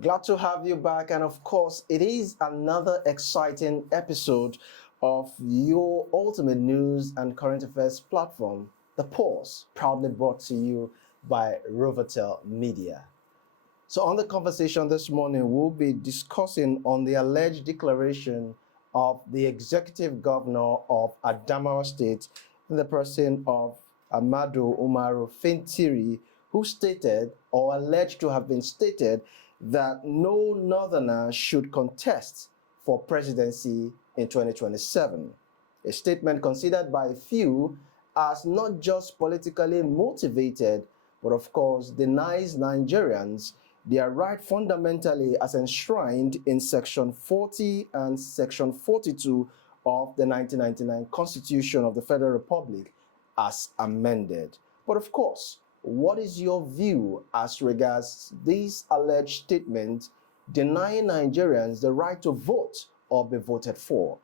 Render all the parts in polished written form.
Glad to have you back, and of course, it is another exciting episode of your ultimate news and current affairs platform, The Pause, proudly brought to you by Rovatel Media. So, on the conversation this morning, we'll be discussing on the alleged declaration of the executive governor of Adamawa State in the person of Amadu Umaru Fintiri, who stated or alleged to have been stated that no northerner should contest for presidency in 2027. A statement considered by a few as not just politically motivated, but of course denies Nigerians their right fundamentally as enshrined in Section 40 and Section 42 of the 1999 Constitution of the Federal Republic as amended. But of course, what is your view as regards this alleged statement denying Nigerians the right to vote or be voted for?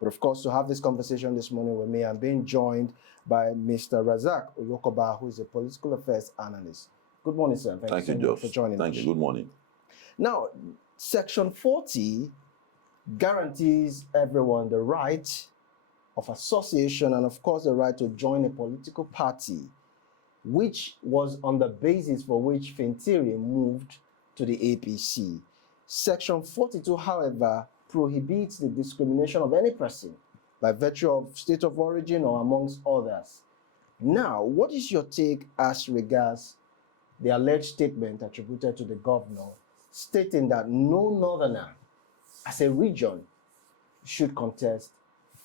But of course, to have this conversation this morning with me, I'm being joined by Mr. Razak Uyokoba, who is a political affairs analyst. Good morning, sir. Thank you, so much for joining us. Thank you. Good morning. Now, Section 40 guarantees everyone the right of association and, of course, the right to join a political party, which was on the basis for which Fintiri moved to the APC. Section 42, however, prohibits the discrimination of any person by virtue of state of origin or amongst others. Now, what is your take as regards the alleged statement attributed to the governor stating that no northerner as a region should contest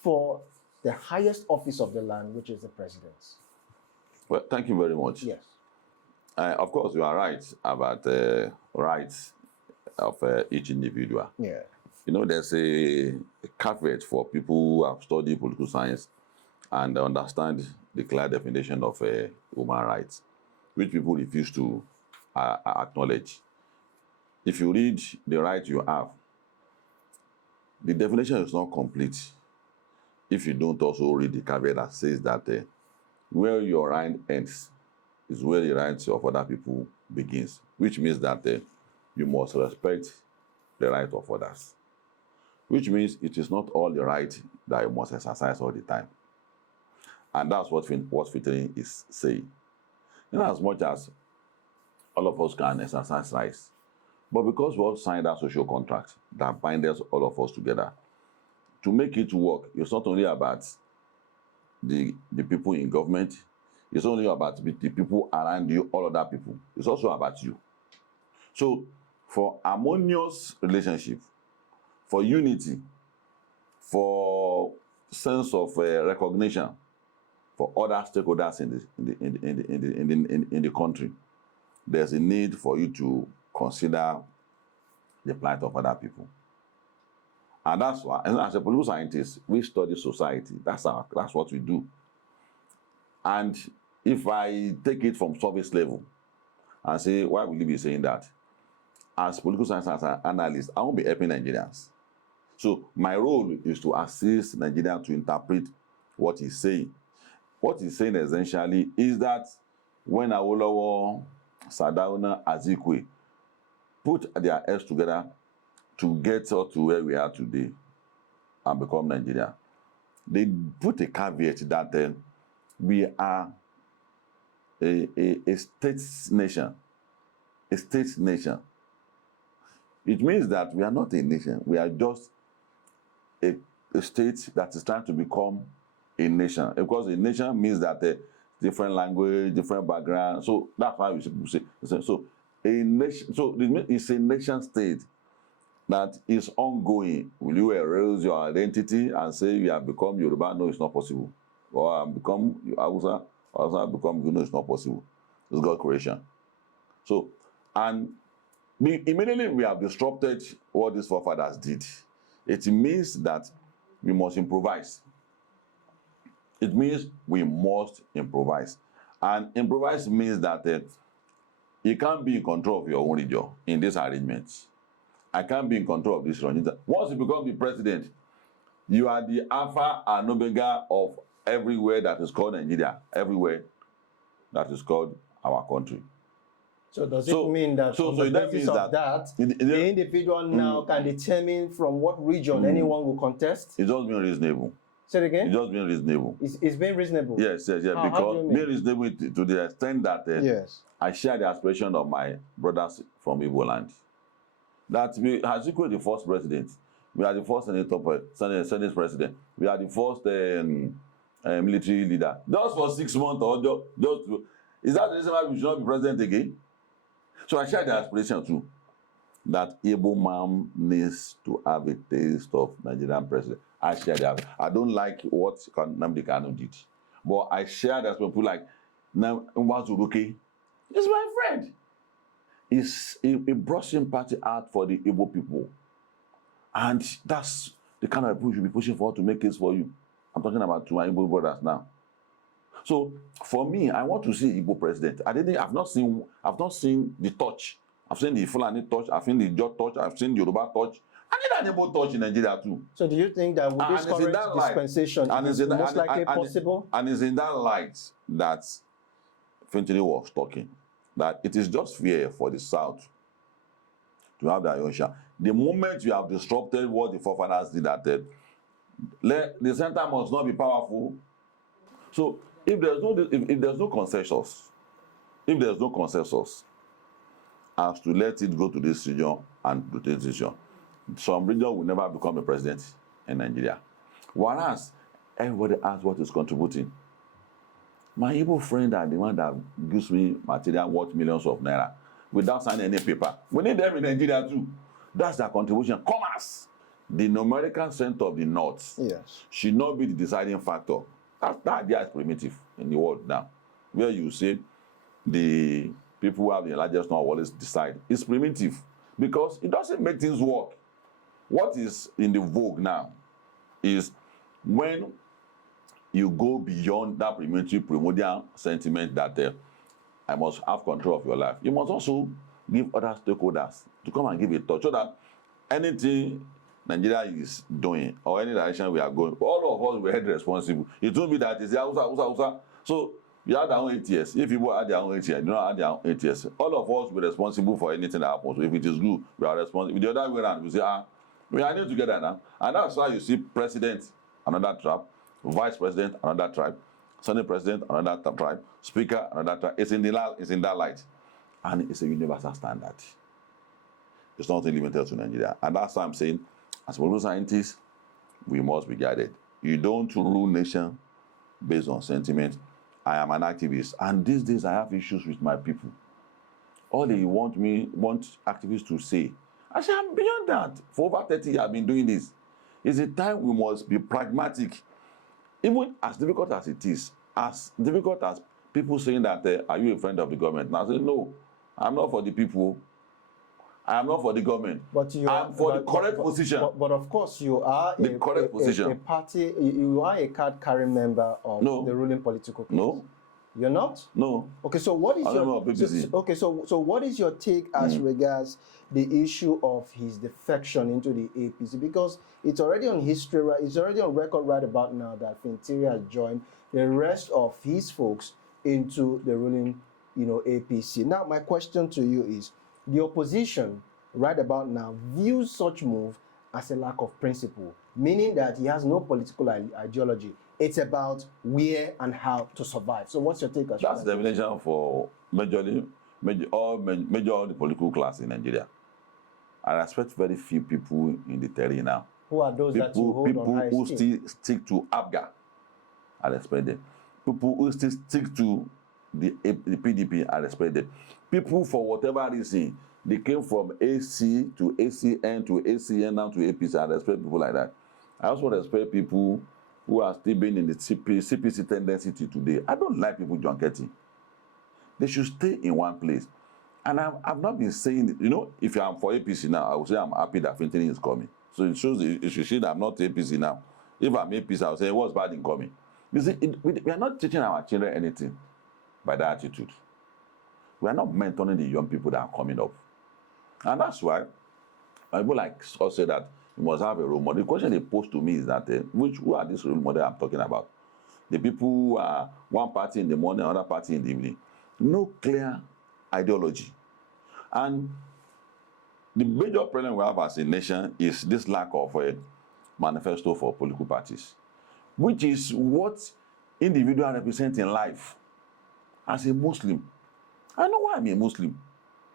for the highest office of the land, which is the presidency? Well, thank you very much. Yes. Of course, you are right about the rights of each individual. Yeah. You know, there's a caveat for people who have studied political science and understand the clear definition of human rights, which people refuse to acknowledge. If you read the right you have, the definition is not complete if you don't also read the caveat that says that where your right ends is where the rights of other people begins, which means that you must respect the right of others, which means it is not all the right that you must exercise all the time. And that's what Fintiri is saying. In as much as all of us can exercise rights, but because we all signed that social contract that binds all of us together, to make it work, it's not only about the people in government, it's only about the people around you, all other people. It's also about you. So for harmonious relationship, for unity, for sense of recognition for other stakeholders in the country, there's a need for you to consider the plight of other people. And that's why, as a political scientist, we study society. That's what we do. And if I take it from surface level and say, why will you be saying that? As political science as an analyst, I won't be helping Nigerians. So my role is to assist Nigerians to interpret what he's saying. What he's saying essentially is that when Awolowo, Sardauna, Azikwe put their heads together to get us to where we are today and become Nigeria, they put a caveat that we are a state nation. A state nation. It means that we are not a nation. We are just a state that is trying to become a nation. Because a nation means that different language, different background. So that's why we should say so. A nation. So it's a nation state that is ongoing. Will you erase your identity and say you have become Yoruba? No, it's not possible. Or become Hausa, also become, it's not possible. It's God's creation. So, and immediately we have disrupted what these forefathers did. It means that we must improvise. It means we must improvise. And improvise means that you can't be in control of your own region in this arrangement. I can't be in control of this region. Once you become the president, you are the alpha and omega of everywhere that is called Nigeria, everywhere that is called our country. So does it mean that on the basis of that, the individual now can determine from what region anyone will contest? It just being reasonable. Say it again? It's just being reasonable. It's being reasonable? Yes. Because being reasonable to the extent that yes. I share the aspiration of my brothers from Igbo land. That we has equal the first president. We are the first Senate president. We are the first military leader. Just for 6 months or just to, is that the reason why we should not be president again? So I share the aspiration too. That Igbo man needs to have a taste of Nigerian president. I share that. I don't like what Nnamdi Kanu did. But I share that with people like Nwazuruke. He's my friend. He brought sympathy out for the Igbo people. And that's the kind of people you should be pushing for to make case for you. I'm talking about to my Igbo brothers now. So for me, I want to see Igbo president. I've not seen the touch. I've seen the Fulani touch, I've seen the Jot touch, I've seen the Yoruba touch. I need an Igbo touch in Nigeria too. So do you think that with this current dispensation, it's most likely possible? And it's in that light that Fintini was talking, that it is just fair for the South to have their own share. The moment you have disrupted what the forefathers did, that the center must not be powerful. So if there's no consensus, as to let it go to this region and to this region, some region will never become a president in Nigeria. Whereas everybody asks what is contributing. My Igbo friend are the one that gives me material worth millions of naira without signing any paper. We need them in Nigeria too. That's their contribution. Commerce, the numerical center of the North, should not be the deciding factor. That idea is primitive in the world now, where you say the people who have the largest number always decide. It's primitive because it doesn't make things work. What is in the vogue now is when you go beyond that primordial sentiment that I must have control of your life. You must also give other stakeholders to come and give a touch so that anything Nigeria is doing or any direction we are going, all of us were held responsible. It won't be that it's Usa. So we have our own ATS. If people have their own ATS, they don't have their own ATS. All of us will be responsible for anything that happens. So if it is good, we are responsible. If the other way around, we say, we are new together now. And that's why you see president, another tribe, vice president, another tribe, senate president, another tribe, speaker, another tribe. It's in that light. And it's a universal standard. It's not limited to Nigeria. And that's why I'm saying, as political scientists, we must be guided. You don't rule nation based on sentiment. I am an activist, and these days I have issues with my people. All they want activists to say, I say I'm beyond that. For over 30 years I've been doing this. It's a time we must be pragmatic. Even as difficult as it is, as difficult as people saying that, are you a friend of the government? And I say, no, I'm not for the people. I am not for the government. But I'm for the correct position. But of course, you are the correct position. A party. You are a card-carrying member of the ruling political class. No, you're not. No. Okay, so what is so what is your take as regards the issue of his defection into the APC? Because it's already on history. It's already on record right about now that Fintiri has joined the rest of his folks into the ruling, APC. Now, my question to you is: the opposition, right about now, views such move as a lack of principle, meaning that he has no political ideology. It's about where and how to survive. So what's your take on that? That's the definition for major the political class in Nigeria. I respect very few people in the terrain now. Who are those that you hold on high esteem? People who still stick to ABGA. I respect them. People who still stick to the PDP, I respect them. People, for whatever reason, they came from AC to ACN to ACN now to APC. I respect people like that. I also respect people who are still being in the CPC tendency today. I don't like people junketing. They should stay in one place. And I've not been saying, if I'm for APC now, I would say I'm happy that Fintiri is coming. So it shows, it should show that I'm not APC now. If I'm APC, I would say, what's bad in coming? You see, we are not teaching our children anything by that attitude. We are not mentoring the young people that are coming up. And that's why people like us say that you must have a role model. The question they pose to me is that, who are these role models I'm talking about? The people who are one party in the morning, another party in the evening. No clear ideology. And the major problem we have as a nation is this lack of a manifesto for political parties, which is what individuals represent in life. As a Muslim, I know why I'm a Muslim.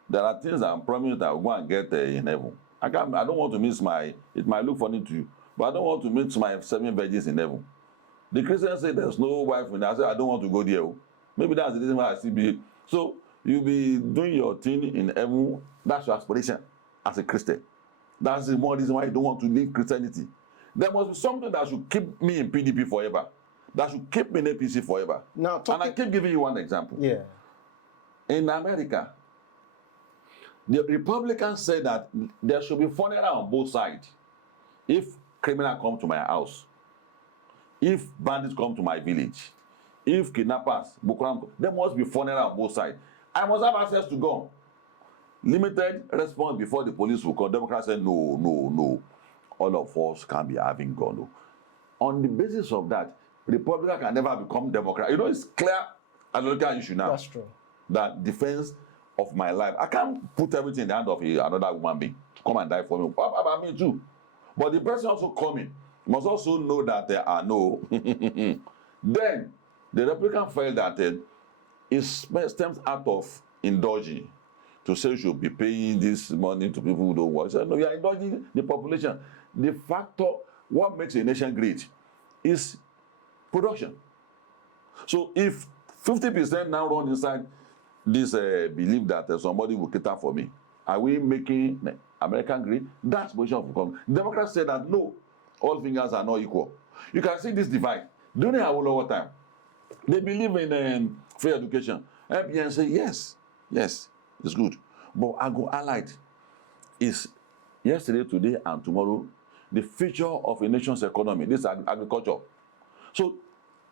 There are things I'm promised that I will go and get in heaven. I don't want to miss it might look funny to you, but I don't want to miss my 7 virgins in heaven. The Christians say there's no wife in there. I say I don't want to go there. Maybe that's the reason why I still be. So you'll be doing your thing in heaven. That's your aspiration as a Christian. That's the more reason why you don't want to leave Christianity. There must be something that should keep me in PDP forever. That should keep me in APC forever. Now, and I keep giving you one example. Yeah. In America, the Republicans say that there should be funeral on both sides. If criminals come to my house, if bandits come to my village, if kidnappers, Boko Haram, there must be funeral on both sides. I must have access to gun. Limited response before the police will come. Democrats say no, no, no. All of us can be having gun. No. On the basis of that, Republican can never become Democrat. You know, it's clear ideological issue now. That's true. That defense of my life. I can't put everything in the hand of another human being to come and die for me. What about me too? But the person also coming must also know that there are no. Then the Republican felt that it stems out of indulging to say you should be paying this money to people who don't work. So, no, you are indulging the population. The factor, what makes a nation great is production. So if 50% now run inside this belief that somebody will cater for me, are we making American great? That's the position of the government. Democrats say that no, all fingers are not equal. You can see this divide. During our lower time, they believe in free education. MPN say yes, yes, it's good. But Allied is yesterday, today, and tomorrow the future of a nation's economy. This agriculture. So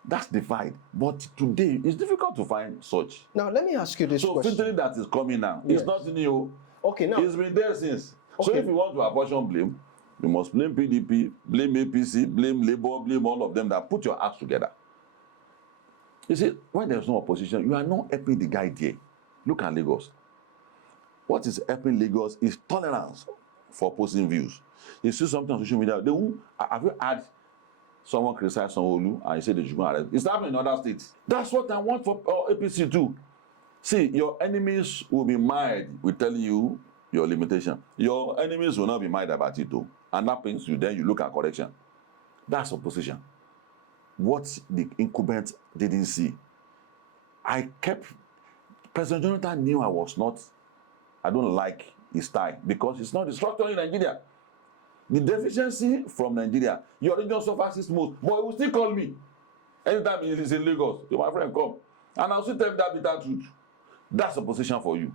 that's divide. But today it's difficult to find such. Now let me ask you this question. So filtering that is coming now. Yes. It's not new. Okay, now It's been there since. Okay. So if you want to apportion blame, you must blame PDP, blame APC, blame Labour, blame all of them that put your acts together. You see, when there's no opposition, you are not helping the guy there. Look at Lagos. What is helping Lagos is tolerance for opposing views. You see something on social media, have you had someone criticize Sanwo-Olu and you say they should go arrest? It's happening in other states. That's what I want for APC too. See, your enemies will be mad with telling you your limitation. Your enemies will not be mad about it too. And that pains you, then you look at correction. That's opposition. What the incumbent didn't see. President Jonathan knew I don't like his style because it's not Restructuring Nigeria. The deficiency from Nigeria, your region suffers this most, but he will still call me. Anytime he's in Lagos, my friend, come. And I'll still tell him that bitter truth. That's a position for you.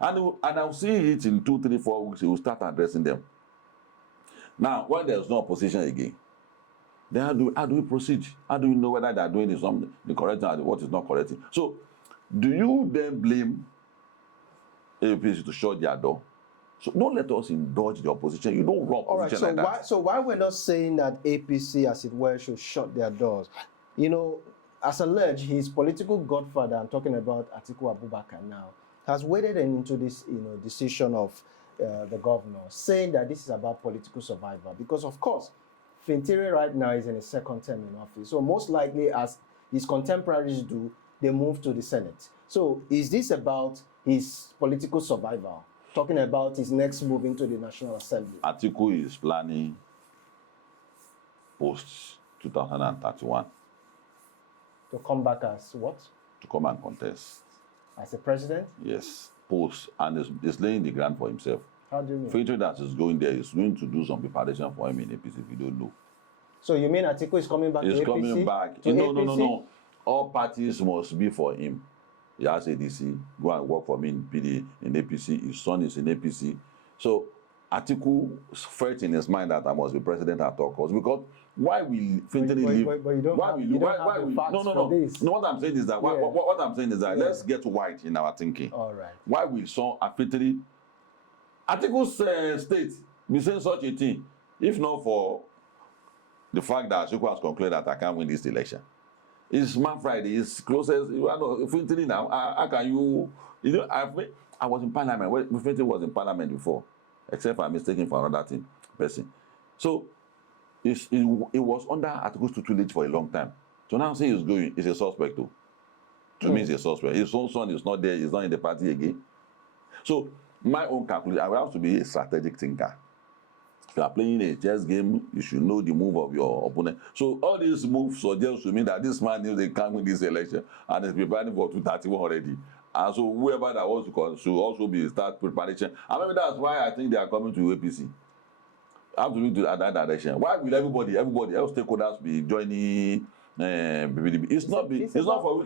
And I'll see it in 2, 3, 4 weeks, he will start addressing them. Now, when there's no opposition again, then how do we proceed? How do you know whether they're doing the correct thing and what is not correct? So, do you then blame APC to shut their door? So don't let us indulge the opposition. You don't run opposition like that. So why we're not saying that APC, as it were, should shut their doors? You know, as alleged, his political godfather, I'm talking about Atiku Abubakar now, has waded into this, decision of the governor, saying that this is about political survival. Because, of course, Fintiri right now is in his second term in office. So most likely, as his contemporaries do, they move to the Senate. So is this about his political survival? Talking about his next move into the National Assembly. Atiku is planning post 2031. To come back as what? To come and contest. As a president? Yes, post. And is laying the ground for himself. How do you mean? Fintiri that is going there is going to do some preparation for him in APC if you don't know. So you mean Atiku is coming back to APC? He's coming back. No. All parties must be for him. He has ADC, go and work for me in APC. His son is in APC. So Atiku felt in his mind that I must be president at all costs. Because why will Fintiri leave? But you don't have the facts for this. No, what I'm saying is that what I'm saying is that let's get white in our thinking. All right. Why will Fintiri Atiku's state be saying such a thing if not for the fact that Atiku has concluded that I can't win this election? It's Man Friday. It's closest. Fintiri now. How can you? I was in parliament. Well, Mufeti was in parliament before, except I'm mistaken for another person. So it was under Article 228 for a long time. So now say he's going, he's a suspect too. To me, he's a suspect. His own son is not there, he's not in the party again. So my own calculation, I will have to be a strategic thinker. If you are playing a chess game, you should know the move of your opponent. So all these moves suggest to me that this man knows they can't win this election and is preparing for 231 already. And so whoever that wants to should also be start preparation. And maybe that's why I think they are coming to APC. I have to look to that direction. Why will everybody else stakeholders be joining BBDB? It's not for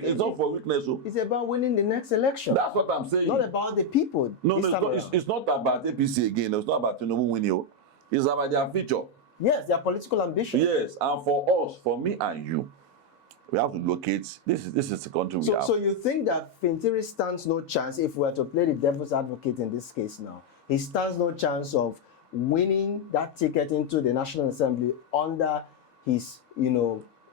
weakness. So. It's about winning the next election. That's what I'm saying. Not about the people. No, it's not about APC again. It's not about Tinubu winning. It's about their future. Yes, their political ambition. Yes, and for us, for me and you, we have to locate. This is the country we have. So you think that Fintiri stands no chance if we were to play the devil's advocate in this case now? He stands no chance of winning that ticket into the National Assembly under his,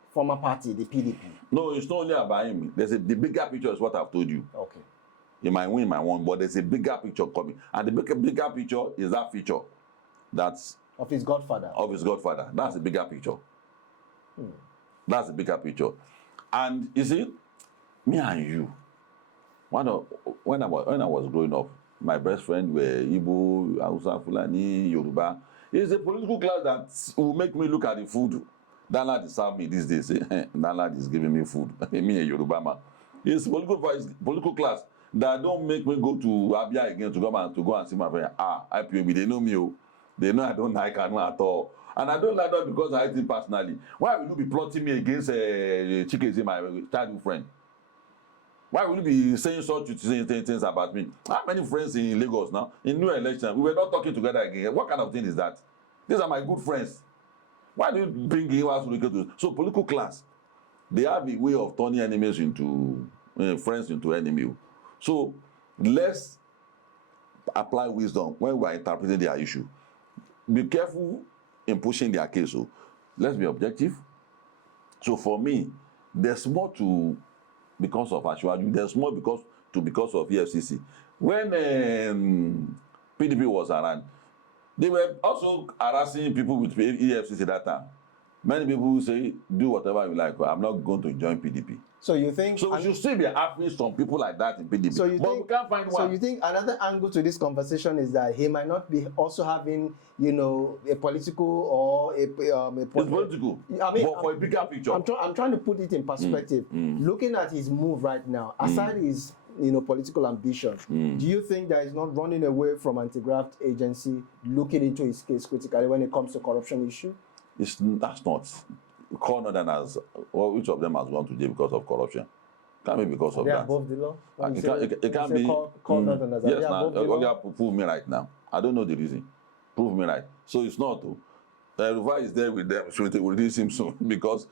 former party, the PDP. No, it's not only about him. The bigger picture is what I've told you. Okay. He might win, he might win, but there's a bigger picture coming. And the bigger picture is that feature. That's of his godfather. That's the bigger picture. That's the bigger picture. And you see, me and you, when I was growing up, my best friend were Igbo, Hausa, Fulani, Yoruba. It's a political class that will make me look at the food. That lad is serving me these days. That lad is giving me food. Me a Yoruba man. It's political class that don't make me go to Abia again to go and see my friend. IPOB, they know me. They know I don't like Anu at all. And I don't like that because I hate him personally. Why will you be plotting me against Chikeze, my childhood friend? Why will you be saying such things about me? How many friends in Lagos now? In new election, we were not talking together again. What kind of thing is that? These are my good friends. Why do you bring him out to? So political class, they have a way of turning enemies into friends into enemies. So let's apply wisdom when we are interpreting their issue. Be careful in pushing their case. So let's be objective. So for me, there's more to because of Ashwaju, there's more because of EFCC. When PDP was around, they were also harassing people with EFCC that time. Many people say, do whatever you like, I'm not going to join PDP. So you think... So we should still be having some people like that in PDP. So we can't find one. So you think another angle to this conversation is that he might not be also having, a political or a... It's political, but for a bigger picture. I'm trying to put it in perspective. Looking at his move right now, aside his political ambition, do you think that he's not running away from anti-graft agency looking into his case critically when it comes to corruption issue? That's not. Call Northerners, which of them has gone to jail because of corruption? Can't be because of that. They're above the law? It can't be. Call Northerners. Yes, now, prove me right now. I don't know the reason. Prove me right. So it's not. Rufai is there with them, so they will release him soon because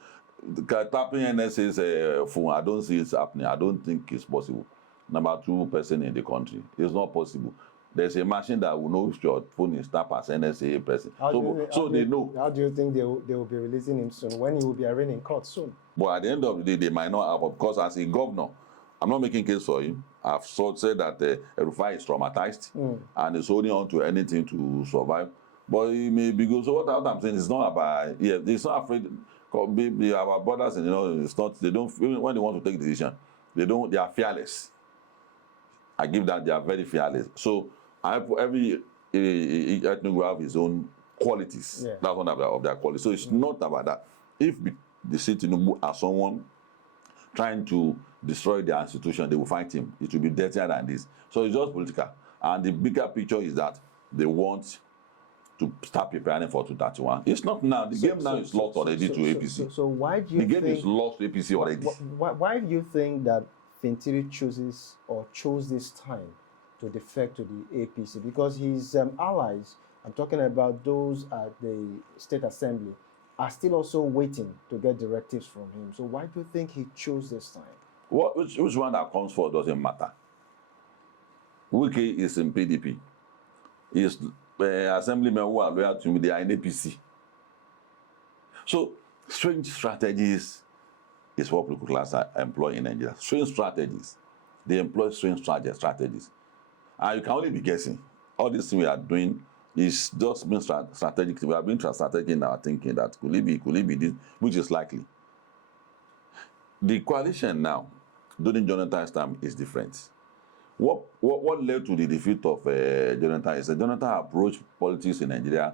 tapping NSA's phone, I don't see it happening. I don't think it's possible. Number 2 person in the country. It's not possible. There's a machine that will know if your phone is tapped as NSA person. They know. How do you think they will be releasing him soon? When he will be arraigned in court soon? But at the end of the day, they might not have, because as a governor, I'm not making case for him. I've said that Rufai is traumatized and is holding on to anything to survive. But he may be good. So what I'm saying is not about, it's not afraid. Our brothers, it's not, they don't, even when they want to take decision, they are fearless. I give that they are very fearless. So every ethnic will have his own qualities. Yeah. That's one of their qualities. So it's not about that. If they see Tinubu as someone trying to destroy their institution, they will fight him. It will be dirtier than this. So it's just political. And the bigger picture is that they want to start preparing for 231. It's not now. The game now is lost already to APC. So why do you think... The game is lost to APC already. Why do you think that Fintiri chose this time to defect to the APC? Because his allies, I'm talking about those at the State Assembly, are still also waiting to get directives from him. So why do you think he chose this time? Which one that comes for doesn't matter. Wike is in PDP. His assemblymen who are loyal to me, they are in APC. So strange strategies is what political class employ in Nigeria. Strange strategies. They employ strange strategies. And you can only be guessing. All this thing we are doing is just being strategic. We have been strategic in our thinking that could it be this, which is likely. The coalition now, during Jonathan's time, is different. What led to the defeat of Jonathan is that Jonathan approached politics in Nigeria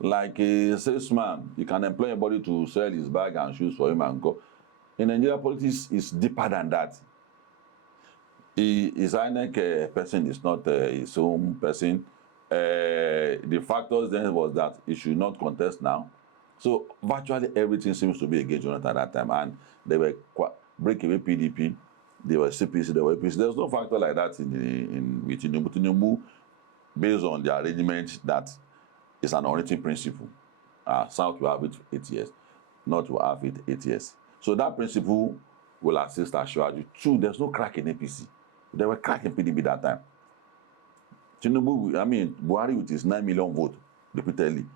like a salesman. You can employ anybody to sell his bag and shoes for him and go. In Nigeria, politics is deeper than that. His INEC person is not his own person. The factors then was that he should not contest now. So virtually everything seems to be against Jonathan at that time. And they were breakaway PDP, they were CPC, they were APC. There was no factor like that with Tinubu, based on the arrangement that is an unwritten principle. South will have it 8 years, North will have it 8 years. So that principle will assist Ashwaju. Two, there's no crack in APC. There were crack in PDP that time. Tinubu, Buhari with his 9 million vote, repeatedly,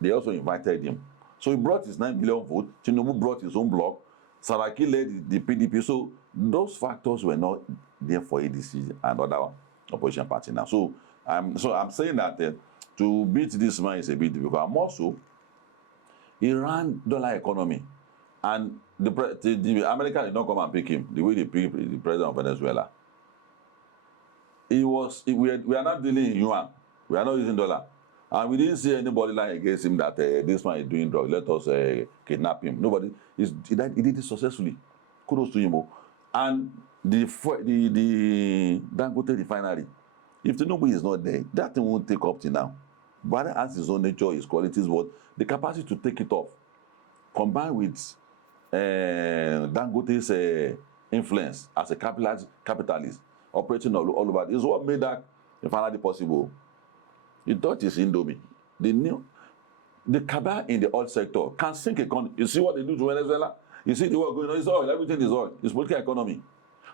they also invited him. So he brought his 9 million vote, Tinubu brought his own bloc, Saraki led the PDP. So those factors were not there for ADC and other opposition party now. So I'm saying that to beat this man is a bit difficult. And also, he ran dollar economy. And the America did not come and pick him the way they picked the president of Venezuela. We are not dealing in yuan. We are not using dollar. And we didn't see anybody lying against him that this man is doing drugs. Let us kidnap him. Nobody. He did it successfully. Kudos to him. And the Dangote refinery, if Tinubu is not there, that thing won't take up till now. But that has his own nature, his qualities, but the capacity to take it off, combined with Dangote's influence as a capitalist operating all over, is what made that refinery possible. You thought it's Indomie. The cabal in the oil sector can sink economy. You see what they do to Venezuela? You see the work going on, it's oil, everything is oil. It's political economy.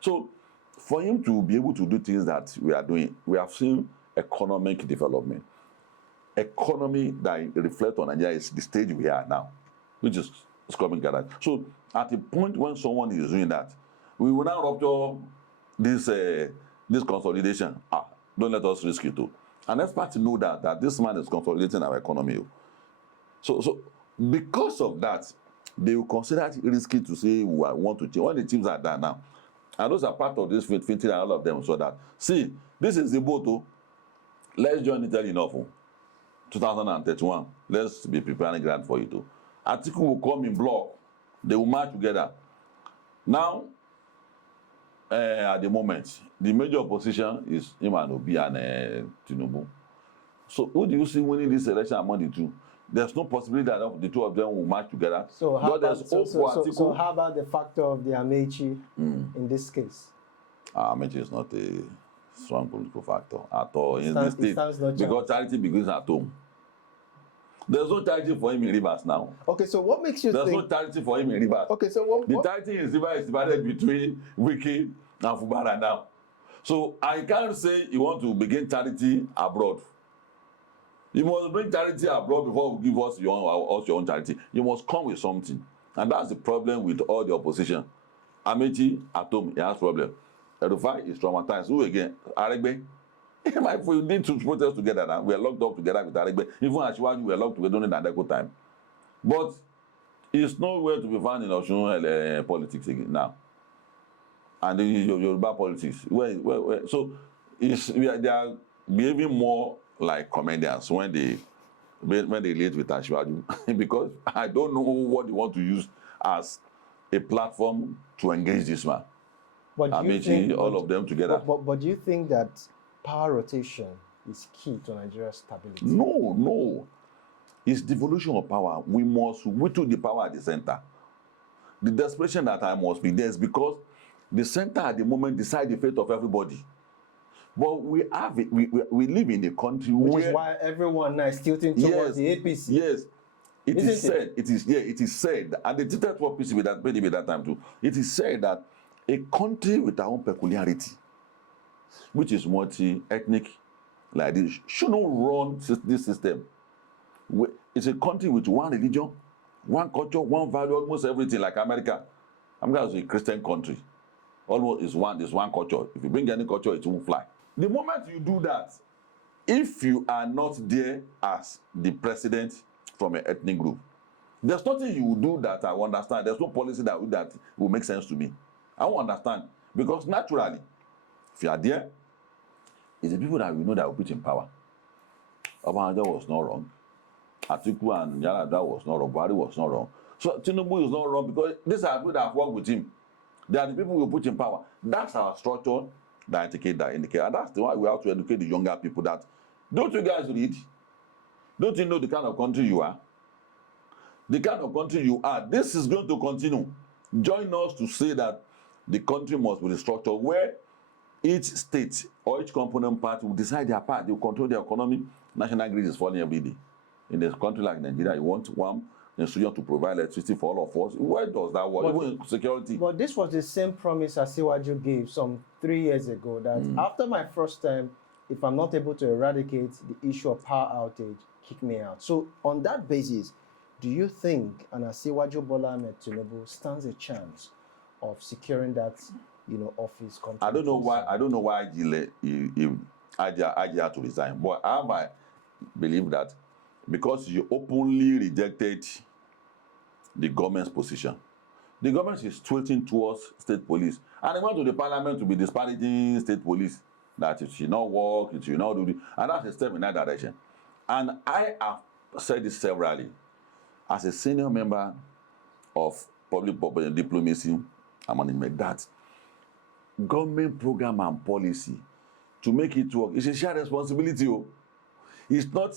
So for him to be able to do things that we are doing, we have seen economic development. Economy that reflects on Nigeria is the stage we are now, which is coming together. So at the point when someone is doing that, we will now rupture this consolidation. Don't let us risk it too. And experts know that this man is consolidating our economy. So because of that, they will consider it risky to say we want to change. When the teams are done now, and those are part of this fitting and all of them, so that, see, this is the boat. Let's join it early enough. 2031. Let's be preparing ground for it. Atiku will come in block. They will march together. Now, at the moment, the major opposition is him and Obi and Tinubu. So who do you see winning this election among the two? There's no possibility that the two of them will march together. So how about the factor of the Amechi in this case? Amechi is not a strong political factor at all in this state, because charity begins at home. There's no charity for him in Rivers now. Okay, so what makes you think... There's no charity for him in Rivers. Okay, so the charity in Rivers is divided between Wiki and Fubara now. So I can't say you want to begin charity abroad. You must bring charity abroad before you give us your own charity. You must come with something. And that's the problem with all the opposition. Amechi at home, he has problem. Erufai is traumatized. Who again? Aregbe. If we need to protest together now, we are locked up together with Aregbe. Even Ashwaju, we are locked together during the Adeko time. But it's nowhere to be found in Osun politics again now. And the Yoruba politics. So they are behaving more like comedians when they relate with Ashwaju. Because I don't know what they want to use as a platform to engage this man. But all of them together. But do you think that power rotation is key to Nigeria's stability? No. It's devolution of power. We must whittle the power at the center. The desperation that I must be there is because the center at the moment decides the fate of everybody. But we live in a country which is why everyone now is tilting towards the APC. Yes. It is said, and they did that for PCB that time too. It is said that a country with our own peculiarity, which is multi-ethnic like this, should not run this system. It's a country with one religion, one culture, one value, almost everything, like America. America is a Christian country. Almost is one culture. If you bring any culture, it won't fly. the moment you do that, if you are not there as the president from an ethnic group, there's nothing you will do that I will understand. There's no policy that will make sense to me. I won't understand. Because naturally, if you are there, it's the people that we know that will put in power. Obasanjo was not wrong. Atiku and Yar'Adua was not wrong. Buhari was not wrong. So Tinubu is not wrong because these are people that have worked with him. They are the people who will put in power. That's our structure that indicate. And that's the why we have to educate the younger people that, don't you guys read? Don't you know the kind of country you are? The kind of country you are. This is going to continue. Join us to say that the country must be restructured where each state or each component part will decide their part. They will control the economy. National grid is falling every day. In a country like Nigeria, you want one institution to provide electricity for all of us. Where does that work? Even security. But this was the same promise Asiwaju gave some 3 years ago that after my first term, if I'm not able to eradicate the issue of power outage, kick me out. So on that basis, do you think an Asiwaju Bola Ahmed Tinubu stands a chance of securing that, office? I don't know why IG had to resign, but I believe that because you openly rejected the government's position, the government is tilting towards state police, and they went to the parliament to be disparaging state police, that it should not work, it should not do this, and that's a step in that direction. And I have said this severally as a senior member of public diplomacy and management, that government program and policy to make it work is a shared responsibility. It's not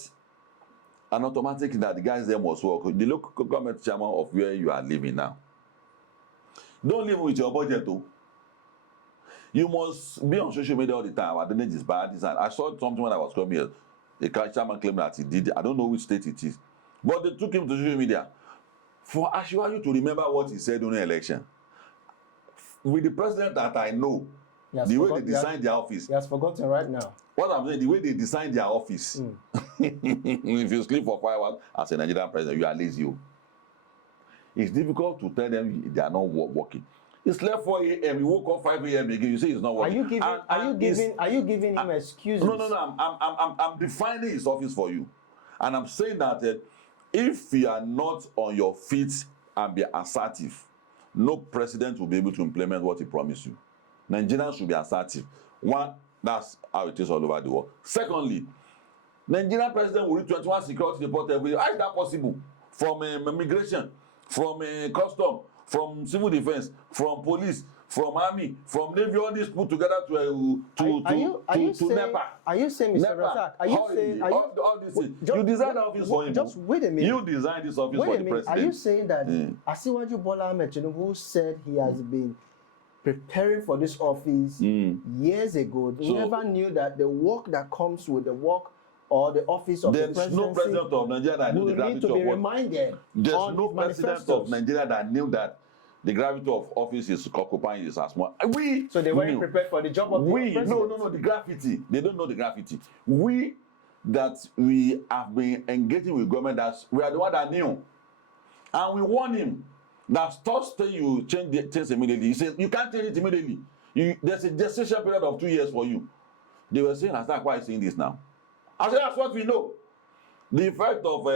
an automatic that the guys there must work. The local government chairman of where you are living now, don't live with your budget. You must be on social media all the time. I don't know it's bad. I saw something when I was coming here. The chairman claimed that he did. I don't know which state it is, but they took him to social media for Asiwaju to remember what he said during the election. With the president that I know, the way they designed their office. He has forgotten right now. What I'm saying, the way they designed their office. If you sleep for 5 hours as a Nigerian president, you are lazy. It's difficult to tell them they are not working. He slept 4 a.m. He woke up 5 a.m. again. You say he's not working. Are you giving him excuses? No. I'm defining his office for you, and I'm saying that if you are not on your feet and be assertive, no president will be able to implement what he promised you. Nigerians should be assertive. One, that's how it is all over the world. Secondly, Nigerian president will read 21 security report every day. How is that possible? From immigration, from custom, from civil defense, from police, from army, from navy, all these put together to NEPA. Are you saying, Mr. Razak? Are you saying all these things? You designed the office for him. Just wait a minute. You designed this office for the president. Are you saying that Asiwaju Bola Ahmed Tinubu said he has been preparing for this office years ago? He never knew that the work that comes with the work or the office of the presidency. There's no president of Nigeria that knew the gravity of reminded. There's no president of Nigeria that knew that the gravity of office is occupying is as much. So they weren't prepared for the job of the president. No, the graffiti. They don't know the graffiti. We have been engaging with government, we are the one that knew. And we warn him that stop saying you change things immediately. He says you can't change it immediately. There's a gestation period of 2 years for you. They were saying, why are you saying this now? I said, that's what we know. The effect of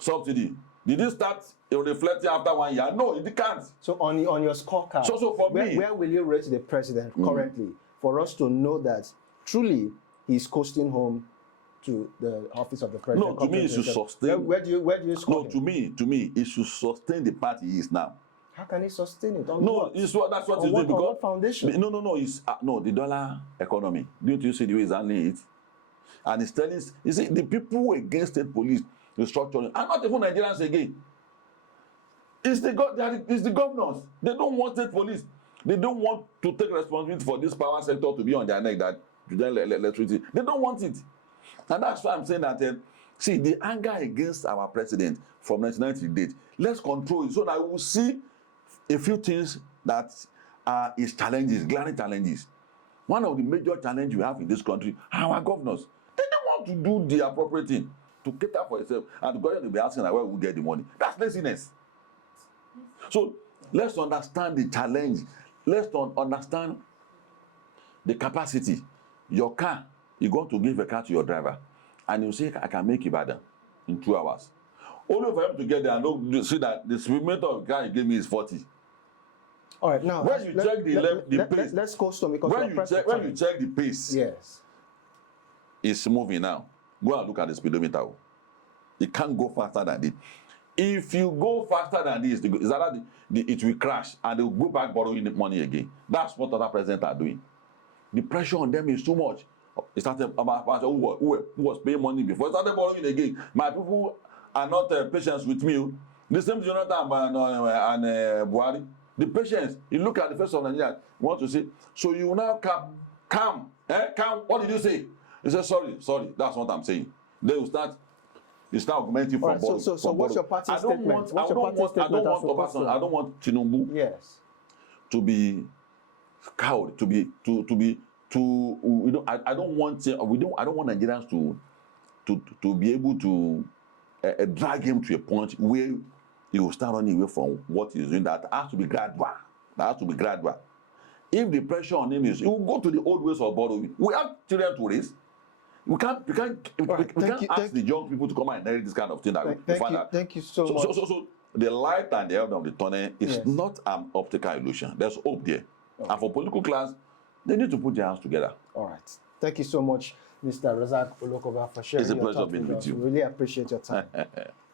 subsidy. Did it start reflecting after 1 year? No, it can't. So on your scorecard, so for me, where will you rate the president currently for us to know that truly he's coasting home to the office of the president? No, to me, it should sustain. Where do you score? No, to me, it should sustain the party he is now. How can he sustain it? That's what he's doing. On what foundation? No. It's the dollar economy. Don't you see the way he's handling it? And he's telling, you see, the people against state police restructuring are not even Nigerians again. It's the governors. They don't want state police. They don't want to take responsibility for this power sector to be on their neck, that electricity. They don't want it. And that's why I'm saying that, see, the anger against our president from 1990 date, let's control it so that we will see a few things that are his challenges, glaring challenges. One of the major challenges we have in this country are our governors. They don't want to do the appropriate thing to cater for itself, and the government will be asking where we get the money. That's laziness. So let's understand the challenge. Let's understand the capacity. Your car, you're going to give a car to your driver, and you say, I can make Ibadan in 2 hours. Only for him to get there and see that the speedometer of the car you gave me is 40. All right, now When you check the pace, let's go slow because when you check the pace, yes, it's moving now. Go and look at the speedometer. It can't go faster than this. If you go faster than this, it will crash and they will go back borrowing the money again. That's what other presidents are doing. The pressure on them is too much. It started about who was paying money before. It started borrowing again. My people are not patient with me. The same Jonathan and Buhari. The patience. You look at the face of Nigeria. You want to say, so you now calm. Calm. What did you say? He said, sorry. That's what I'm saying. They will start. You start augmenting from right, so what's your party statement? I don't want Tinubu to be cowed, I don't want Nigerians to be able to drag him to a point where he will start running away from what he's doing. That has to be gradual. If the pressure on him is, he will go to the old ways of borrowing. We have children to raise. We can't ask the young people to come and inherit this kind of thing. Thank you so much. So the light and the end of the tunnel is not an optical illusion. There's hope there. Okay. And for political class, they need to put their hands together. All right. Thank you so much, Mr. Razak Olokoba, for sharing. It's a pleasure being with you. Really appreciate your time.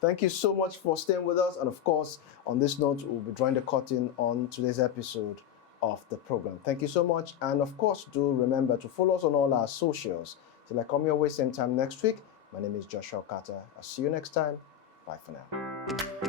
Thank you so much for staying with us. And of course, on this note, we'll be drawing the curtain on today's episode of the program. Thank you so much. And of course, do remember to follow us on all our socials. Till I come your way same time next week, my name is Joshua Carter. I'll see you next time. Bye for now.